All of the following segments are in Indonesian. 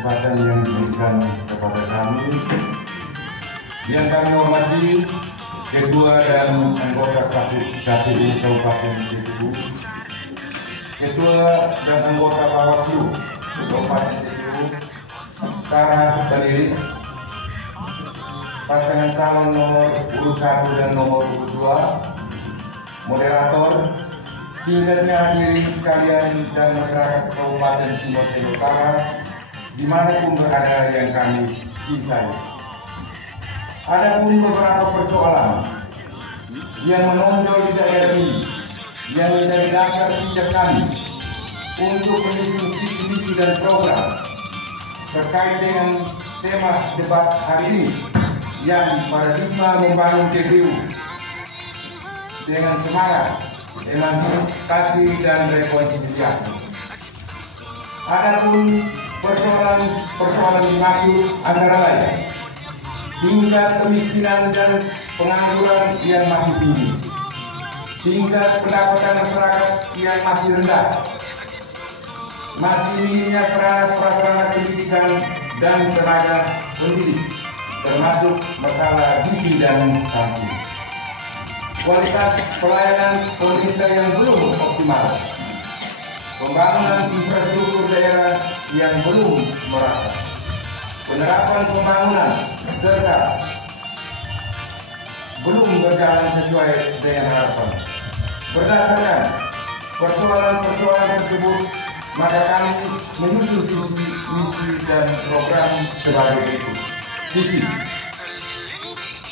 kesempatan yang diberikan kepada kami. Yang kami hormati Ketua dan anggota KPU Kabupaten Bengkulu, Ketua dan anggota Bawaslu Kabupaten Bengkulu, para hadirin, pasangan calon nomor urut 1 dan nomor urut 2, moderator, sehingga hadirin sekalian dan masyarakat Kabupaten Timur Tengah Utara, dimanapun berada yang kami cintai. Adapun beberapa persoalan yang menonjol di daerah ini yang menjadi dasar kerja kami untuk menyusun visi dan program terkait dengan tema debat hari ini yang paradigma membangun KPU dengan semangat emansipasi dan rekonsiliasi. Adapun persoalan dimaksud antara lain tingkat kemiskinan dan pengangguran yang masih tinggi, tingkat pendapatan masyarakat yang masih rendah, masih minimnya prasarana pendidikan dan tenaga pendidik, termasuk masalah gizi dan sanksi, kualitas pelayanan pemerintah yang belum optimal, pembangunan infrastruktur daerah yang belum merata, penerapan pembangunan serta belum berjalan sesuai dengan harapan. Berdasarkan persoalan-persoalan tersebut, maka kami menyusun misi dan program sebagai berikut. Visi: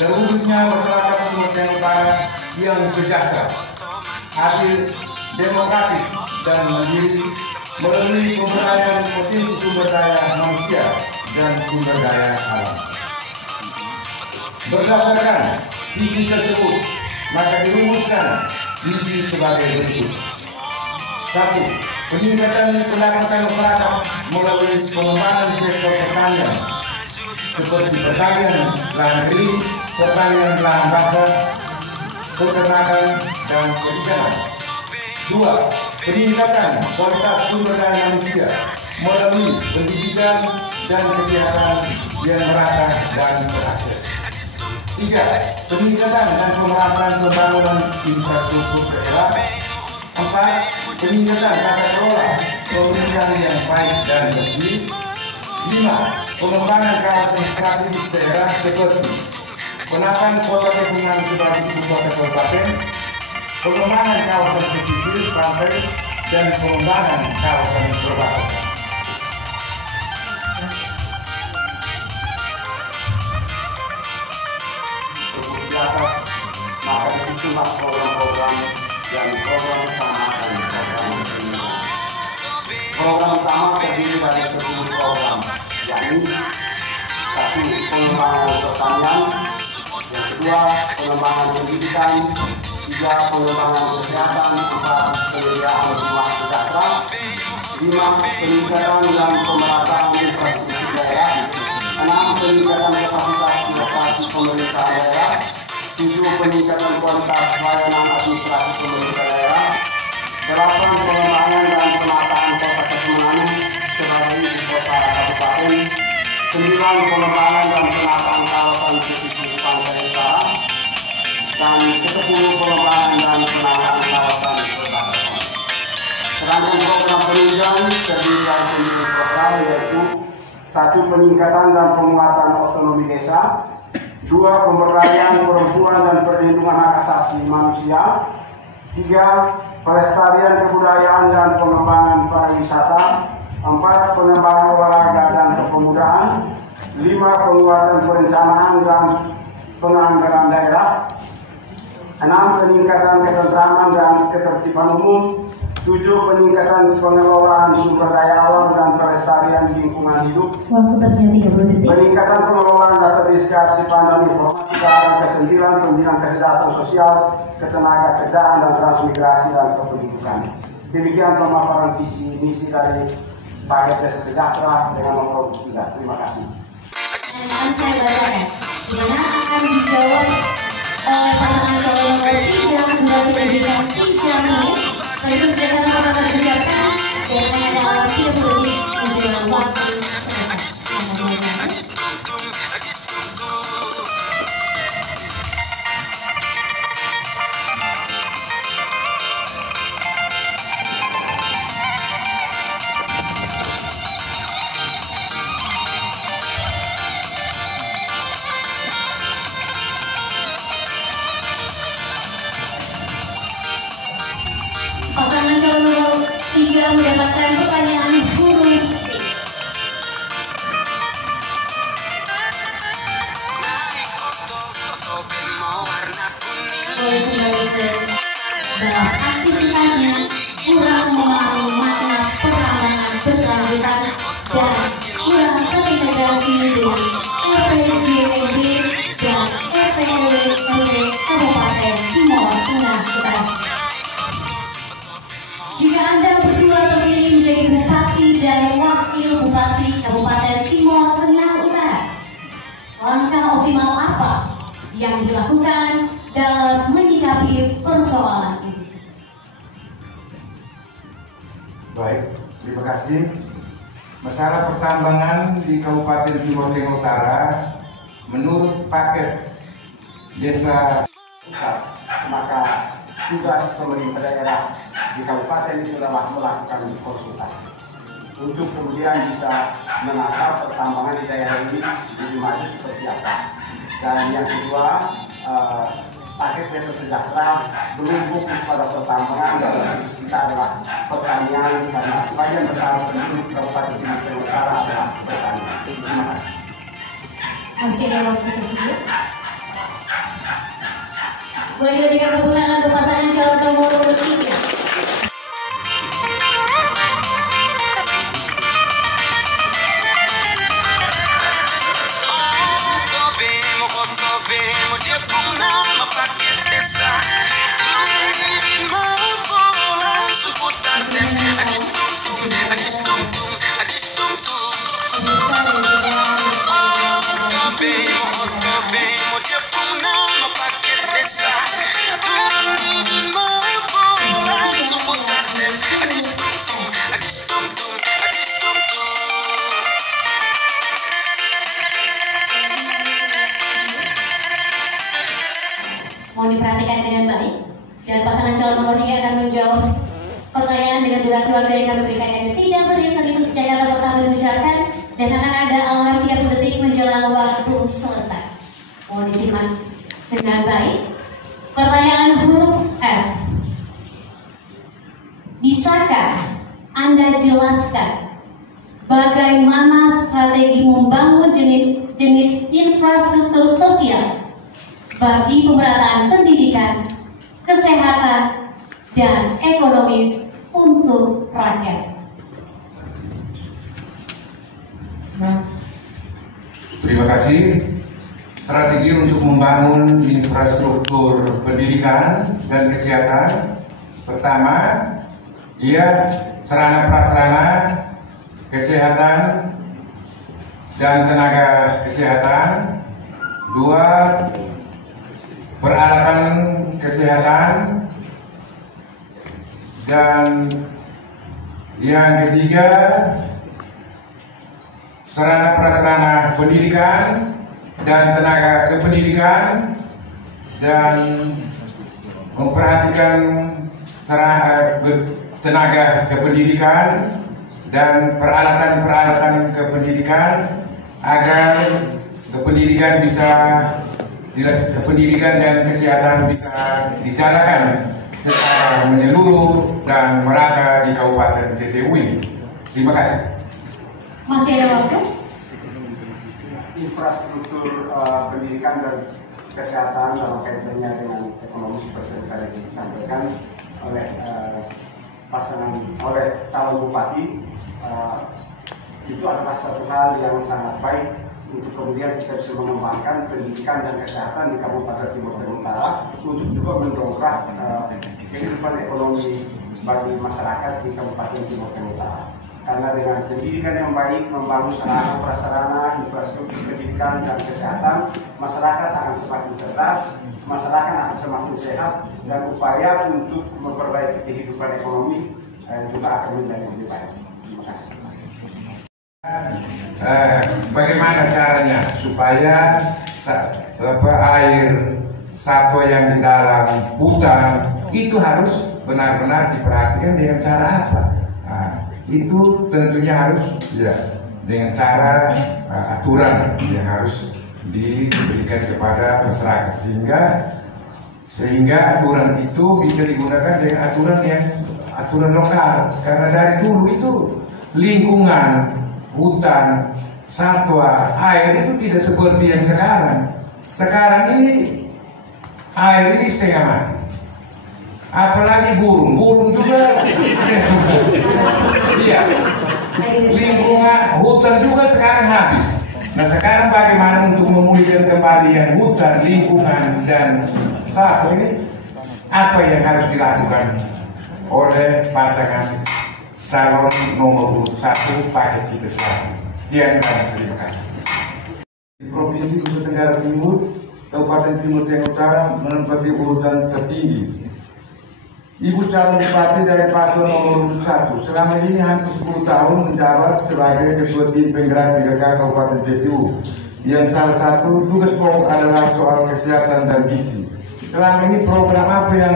terwujudnya masyarakat Timur Tengah Utara yang sejahtera, adil, demokratis, dan mandiri melalui pemberdayaan potensi sumber daya manusia dan sumber daya alam. Berdasarkan visi tersebut, maka dirumuskan visi sebagai berikut. 1. Peningkatan pendapatan masyarakat melalui pengembangan sektor pertanian seperti pertanian lahan kering, pertanian lahan basah, peternakan, dan perikanan. 2. Peningkatan kualitas sumber daya manusia melalui pendidikan dan kesehatan yang merata dan berakses. 3. Peningkatan dan pemerataan pembangunan infrastruktur daerah. 4. Peningkatan tata kelola pemerintahan yang baik dan bersih. 5. Pengembangan kawasan strategis daerah seperti penataan kota gabungan sebagai ibu kota kabupaten, pengembangan kawasan pesisir pantai, dan pengembangan kawasan perbatasan. Maka disitulah program-program dan program utama dan program pengembangan. Program utama terdiri dari 10 program, yakni 1. Pengembangan pertanian, yang kedua pengembangan pendidikan, 3. Pengembangan kesehatan, 4. Penyediaan rumah sejahtera, 5. Peningkatan dan pemerataan infrastruktur daerah, 6. Peningkatan kapasitas birokrasi pemerintah daerah, 7. Peningkatan kualitas pelayanan administrasi pemerintah daerah, 8. Pengembangan dan penataan kota Kasemenanjung sebagai ibu kota kabupaten, 9. Pengembangan dan penataan kawasan pesisir pantai utara, dan 10. Pengembangan dan penataan kawasan perbatasan. Sedangkan program penunjang terdiri dari 9 program, yaitu 1. Peningkatan dan penguatan otonomi desa, 2. Pemberdayaan perempuan dan perlindungan hak asasi manusia, 3. Pelestarian kebudayaan dan pengembangan pariwisata, 4. Pengembangan olahraga dan kepemudaan, 5. Penguatan perencanaan dan penganggaran daerah, 6. Peningkatan ketentraman dan ketertiban umum, 7. Peningkatan pengelolaan sumber daya alam dan pelestarian lingkungan hidup. Waktu tersisa 30 detik. Peningkatan pengelolaan database kearsipan dan informatika, dan ke-9 pembinaan kesejahteraan sosial, ketenaga kerjaan dan transmigrasi dan kependudukan. Demikian pemaparan visi misi dari paket desa sejahtera dengan nomor 3. Terima kasih. Akan saya bacakan, di mana akan dijawab oleh pasangan calon nomor 3 durasi pendidikan 3 menit. Terus dengan kata-kata dengan waktu 30 menit menjelang waktu selesai. mendapatkan pertanyaan huruf B. Boleh kembali ke dalam aktivitasnya, kurang memahami makna pertanyaan berkelanjutan dan kurang terintegrasi dengan RPJMD dan RPLW Kabupaten Timor Tengah Utara. Jika Anda berdua terpilih menjadi Bupati dan Wakil Bupati Kabupaten Timor Tengah Utara, langkah optimal apa yang dilakukan dalam menyikapi persoalan ini? Baik, terima kasih. Masalah pertambangan di Kabupaten Timor Tengah Utara menurut paket desa pusat, maka tugas pemerintah daerah di kabupaten itu adalah melakukan konsultasi untuk kemudian bisa menata pertambangan di daerah ini lebih maju seperti apa. Dan yang kedua, paket desa sejahtera belum fokus pada pertambangan, dan kita adalah pertanian, karena sebagian besar penduduk Kabupaten Timor Tengah Utara adalah pertanian. Terima kasih. Masih ada waktu tersebut. Boleh diberikan tepuk tangan untuk pasangan calon nomor urut 3. Mohon diperhatikan dengan baik, dan pasangan calon nomor 3 akan menjawab pertanyaan dengan durasi waktu yang kami berikan yang tidak berhitung itu sejak kata pertama diucapkan, dan akan ada alarm 30 detik menjelang waktu selesai. Mohon disimak dengan baik. Pertanyaan huruf F. Bisakah Anda jelaskan bagaimana strategi membangun jenis infrastruktur sosial bagi pemerataan pendidikan, kesehatan, dan ekonomi untuk rakyat? Terima kasih. Strategi untuk membangun infrastruktur pendidikan dan kesehatan. Pertama, sarana prasarana kesehatan dan tenaga kesehatan. 2, peralatan kesehatan. Dan yang ketiga, sarana prasarana pendidikan dan tenaga kependidikan, dan memperhatikan sarana tenaga kependidikan dan peralatan-peralatan kependidikan agar kependidikan dan kesehatan bisa dijalankan secara menyeluruh dan merata di Kabupaten TTU ini. Terima kasih. Masih ada waktu? Infrastruktur pendidikan dan kesehatan dalam kaitannya dengan ekonomi seperti yang tadi disampaikan oleh oleh calon bupati, itu adalah satu hal yang sangat baik untuk kemudian kita bisa mengembangkan pendidikan dan kesehatan di Kabupaten Timor Tengah Utara untuk juga mendongkrak kehidupan ekonomi bagi masyarakat di Kabupaten Timor Tengah Utara. Karena dengan pendidikan yang baik, membangun sarana prasarana, infrastruktur pendidikan dan kesehatan, masyarakat akan semakin cerdas, masyarakat akan semakin sehat, dan upaya untuk memperbaiki kehidupan ekonomi juga akan menjadi lebih baik. Terima kasih. Bagaimana caranya supaya air satwa yang di dalam hutan itu harus benar-benar diperhatikan dengan cara apa? Itu tentunya harus dengan cara aturan yang harus diberikan kepada masyarakat, sehingga aturan itu bisa digunakan dengan aturan yang aturan lokal. Karena dari dulu itu lingkungan, hutan, satwa, air itu tidak seperti yang sekarang. Sekarang ini air ini setengah mati. Apalagi burung juga. Iya. Lingkungan, hutan juga sekarang habis. Nah sekarang bagaimana untuk memulihkan kembali yang hutan, lingkungan, dan satwa ini? Apa yang harus dilakukan oleh pasangan calon nomor 1 paket kita selatan? Sekian dan terima kasih. Di Provinsi Nusa Tenggara Timur, Kabupaten Timur Tengah Utara menempati urutan tertinggi. Ibu calon bupati dari paslon nomor 1 selama ini hampir 10 tahun menjabat sebagai ketua tim penggerak PKK Kabupaten JTU, yang salah satu tugas pokok adalah soal kesehatan dan gizi. Selama ini program apa yang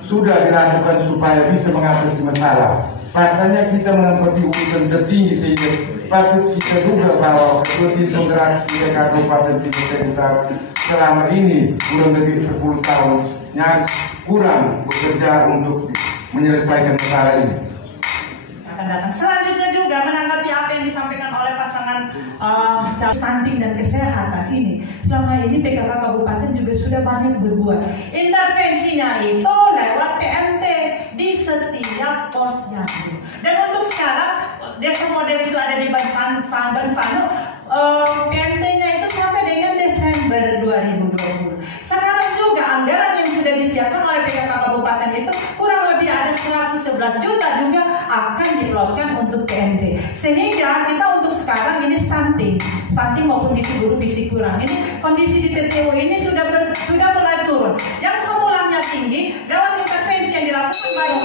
sudah dilakukan supaya bisa mengatasi masalah? Faktanya kita menempati urutan tertinggi sehingga patut kita duga bahwa ketua tim penggerak PKK Kabupaten Timur Tengah Utara selama ini kurang lebih 10 tahun nyaris kurang bekerja untuk menyelesaikan masalah ini. Akan datang selanjutnya juga menanggapi apa yang disampaikan oleh pasangan stunting dan kesehatan ini. Selama ini PKK Kabupaten juga sudah banyak berbuat. Intervensinya itu lewat PMT di setiap posyandu. Dan untuk sekarang desa model itu ada di Banfano. PMT-nya itu sampai dengan Desember 2020. Sekarang juga anggaran yang sudah disiapkan oleh PKK Kabupaten itu kurang lebih ada 111 juta juga akan diplotkan untuk PMT. Sehingga kita untuk sekarang ini stunting maupun gizi buruk, gizi kurang. Ini kondisi di TTU ini sudah mulai turun. Yang semulanya tinggi, lewat intervensi yang dilakukan baik.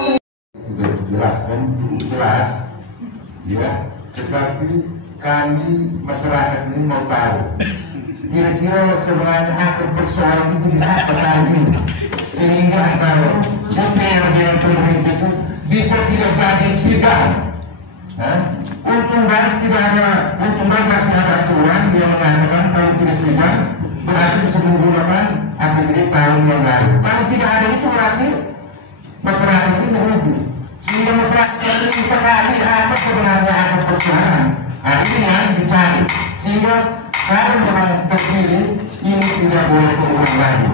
Sudah dijelaskan jelas, ya. Tetapi kami masyarakat ini mau tahu kira-kira sebenarnya akar persoalan itu di apa tadi, sehingga antara DPR dengan pemerintah itu bisa tidak jadi sidang. Untung masih ada aturan yang mengatakan kalau tidak sidang berarti bisa menggunakan APBD tahun yang lalu. Kalau tidak ada itu berarti masyarakat ini merugi, sehingga masyarakat ini bisa tahu apa sebenarnya akar persoalan. Ini yang dicari, sehingga kalau orang terpilih ini tidak boleh terulang lagi.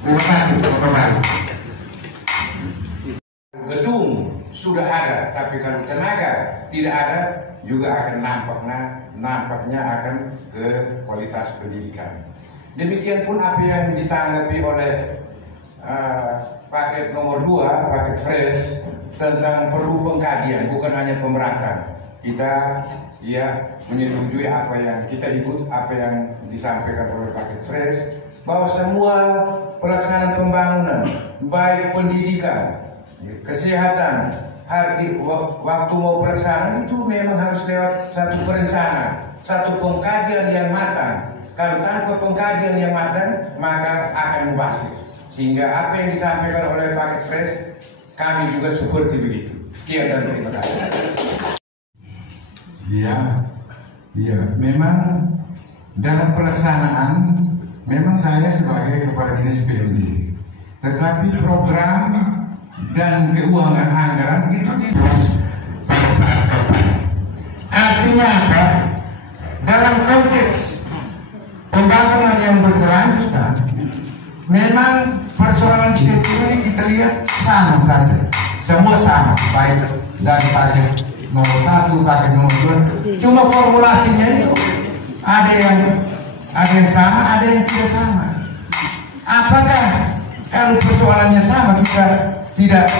Terima kasih teman-teman. Gedung sudah ada, tapi kalau tenaga tidak ada juga akan nampaknya akan ke kualitas pendidikan. Demikian pun apa yang ditanggapi oleh paket nomor 2, paket fresh, tentang perlu pengkajian, bukan hanya pemberatan. Kita menyetujui apa yang kita ikut, apa yang disampaikan oleh paket fresh, bahwa semua pelaksanaan pembangunan, baik pendidikan, kesehatan, waktu mau pelaksanaan itu memang harus lewat satu perencanaan, satu pengkajian yang matang. Kalau tanpa pengkajian yang matang, maka akan mubazir. Sehingga apa yang disampaikan oleh paket fresh, kami juga seperti begitu. Sekian dan terima kasih. Iya, memang dalam pelaksanaan memang saya sebagai kepala dinas PMD, tetapi program dan keuangan anggaran itu tidak pada saat kampanye. Artinya apa? Dalam konteks pembangunan yang berkelanjutan, memang persoalan ini kita lihat sama saja, semua sama, baik dari paket nomor 1, paket nomor 2, cuma formulasinya itu ada yang sama, ada yang tidak sama. Apakah kalau persoalannya sama kita tidak